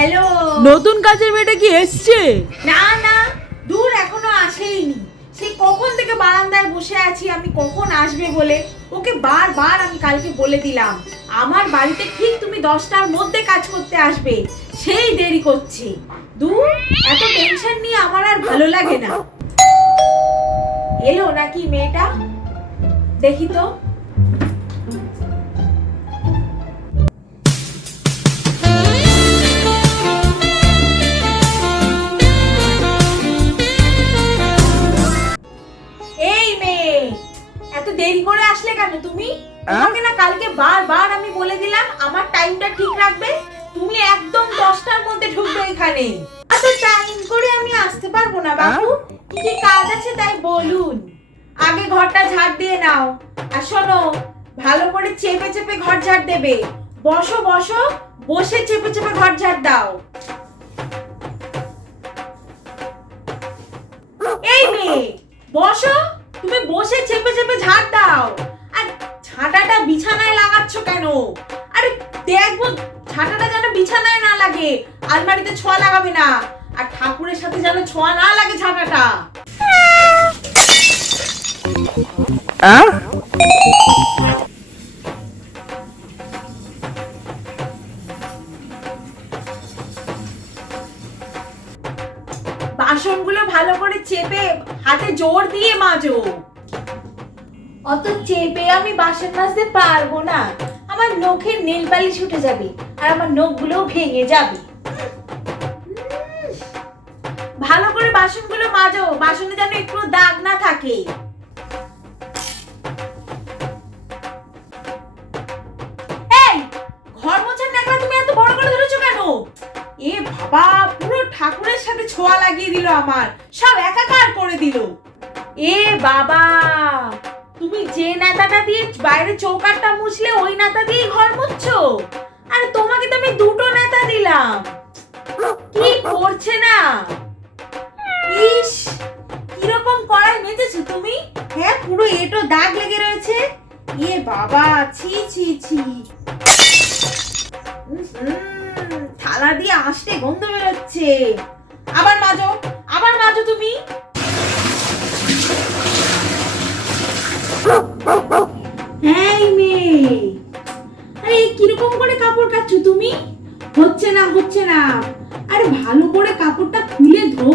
Hello, নতুন কাজের মেয়েটা কি এসছে? না না, দূর এখনো আসেইনি। সেই কখন থেকে বারান্দায় বসে আছি আমি কখন আসবে বলে। ওকে বারবার আমি কালকে বলে দিলাম আমার বাড়িতে ঠিক তুমি 10টার মধ্যে কাজ করতে আসবে, সেই দেরি করছে। দূর, এত টেনশন নিয়ে আমার আর ভালো লাগে না। এলো নাকি মেয়েটা? দেখি তো। এই মেয়ে, এত দেরি করে আসলে কেন তুমি? তোমাকে না কালকে বারবার আমি বলে দিলাম আমার টাইমটা ঠিক রাখবে, তুমি একদম 10টার মধ্যে ঢুকবে এখানে। এত টাইম করে আমি আসতে পারবো না বাবু, কি কি কাজ আছে তাই বলুন। আগে ঘরটা ঝাড় দিয়ে নাও, আর শোনো, ভালো করে চেপে চেপে ঘর ঝাড় দেবে। বসো বসো, বসে চেপে চেপে ঘর ঝাড় দাও। এই মেয়ে, বসো, তুমি বসে চেপে চেপে ঝাড় দাও। আর ঝাঁটাটা বিছানায় লাগাচ্ছ কেন? আরে দেখবো ঝাঁটাটা যেন বিছানায় না লাগে, আলমারিতে ছোঁয়া লাগাবে না, আর ঠাকুরের সাথে যেন ছোঁয়া না লাগে ঝাঁটাটা। বাসনগুলো ভালো করে চেপে হাতে জোর দিয়ে মাজো। অত চেপে আমি বাসন মাজতে পারবো না, আমার নখের নেল পালিশ উঠে যাবে আর আমার নখগুলো ভেঙে যাবে। ভালো করে বাসনগুলো মাজো, বাসনে যেন একটু দাগ না থাকে। এই, ঘর মোছার ন্যাকড়া তুমি এত বড় করে ধরেছো কেন? এ বাবা, পুরো ঠাকুরের সাথে ছোঁয়া লাগিয়ে দিল, আমার সব একাকার করে দিল। এ বাবা, তুমি যে নেতাটা দিয়ে বাইরে চৌকাটটা মুছলে ওই নেতা দিয়ে ঘর মুছছো? আরে তোমাকে তো আমি দুটো নেতা দিলাম, কি করছে না? ইস, কিরকম কড়াই মেজেছো তুমি? হ্যাঁ, পুরো এটো দাগ লেগে রয়েছে। এ বাবা, ছি ছি ছি। থালা দিয়ে আসতে গন্ধ বেরোচ্ছে। আবার মাজো, আবার মাজো তুমি। এই মেয়ে, আরে কিরকম করে কাপড় কাচ্ছ তুমি? হচ্ছে না হচ্ছে না, আরে ভালো করে কাপড়টা খুলে ধো।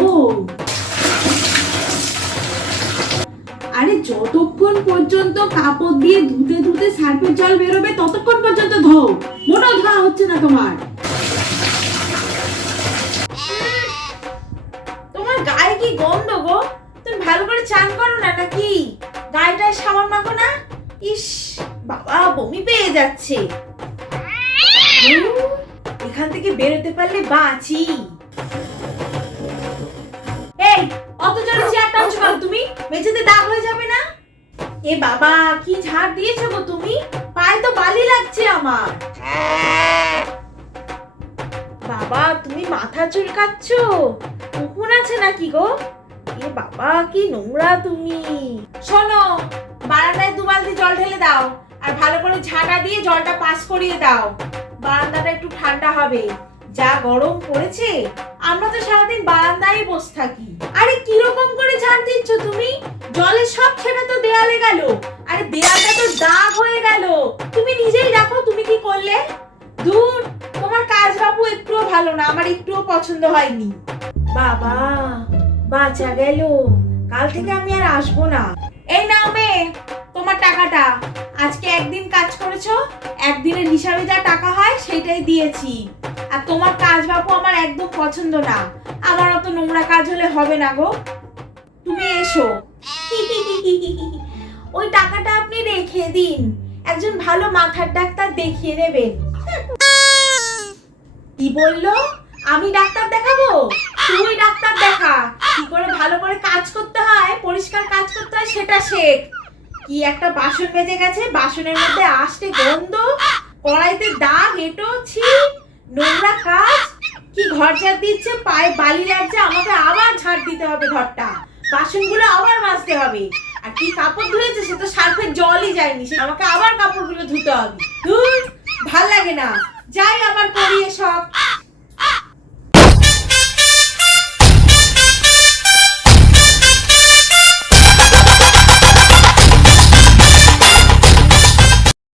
আরে যতক্ষণ পর্যন্ত কাপড় দিয়ে ধুতে ধুতে সার্ফের জল বেরোবে ততক্ষণ পর্যন্ত ধো, মোটেও ধোয়া হচ্ছে না তোমার। তোমার গায়ে কি গন্ধ গো? তুমি ভালো করে চান করো না নাকি? গায়েটায় সাবান মাখো না? ইস বাবা, বমি পেয়ে যাচ্ছে। এখান থেকে বেরোতে পারলে বাঁচি। এই, অত জোরে চেয়ার টানছো কেন তুমি? মেঝেতে দাগ হয়ে যাবে না? এ বাবা, কি ঝাড় দিয়েছো গো তুমি? পায়ে তো বালি লাগছে আমার। বাবা, তুমি মাথা চুলকাচ্ছো, উকুন আছে নাকি গো? এ বাবা, কি নোংরা তুমি। শোনো, বারান্দায় 2 বালতি জল ঢেলে দাও, আর ভালো করে ঝাঁটা দিয়ে জলটা পাস করিয়ে দাও। বারান্দাটা একটু ঠান্ডা হবে, যা গরম পড়েছে। আমরা তো সারাদিন বারান্দায় বসে থাকি। আরে কিরকম করে ঝাড় দিচ্ছ তুমি? জলের সব ছেটা তো দেয়ালে গেল, আরে দেয়ালটা তো দাগ হয়ে গেল। তুমি নিজেই দেখো তুমি কি করলে। দূর, তোমার কাজ বাবু একটুও ভালো না, আমার একটুও পছন্দ হয়নি। বাবা, বাঁচা গেল, কাল থেকে আমি আর আসবো না। এই নাও মেয়ে, তোমার টাকাটা। আজকে একদিন কাজ করেছো, একদিনের হিসাবে যা টাকা হয় সেটাই দিয়েছি। আর তোমার কাজ বাবু আমার একদম পছন্দ না, আমার অত নোংরা কাজ হলে হবে না গো। তুমি এসো। ওই টাকাটা আপনি রেখে দিন, একজন ভালো মাথার ডাক্তার দেখিয়ে নেবেন। কি বললো? আমি ডাক্তার দেখাবো? তুই ডাক্তার দেখা, কি করে ভালো করে কাজ করতে হয়, পরিষ্কার কাজ করতে হয় সেটা শেখ। কি একটা বাসন বেজে গেছে, বাসনের মধ্যে আসতে গন্ধ, কড়াইতে দাগ, এটো ছি, নোংরা কাজ। কি ঘর ঝাড় দিচ্ছে, পায়ে বালি লাগছে, আমাকে আবার ঝাড় দিতে হবে ঘরটা, বাসনগুলো আবার মাজতে হবে। আর কি কাপড় ধুয়েছে, সে তো সার্ফের জলই যায়নি, সে আমাকে আবার কাপড়গুলো ধুতে হবে। ধুর, ভাল লাগে না, যাই আবার করি এসব।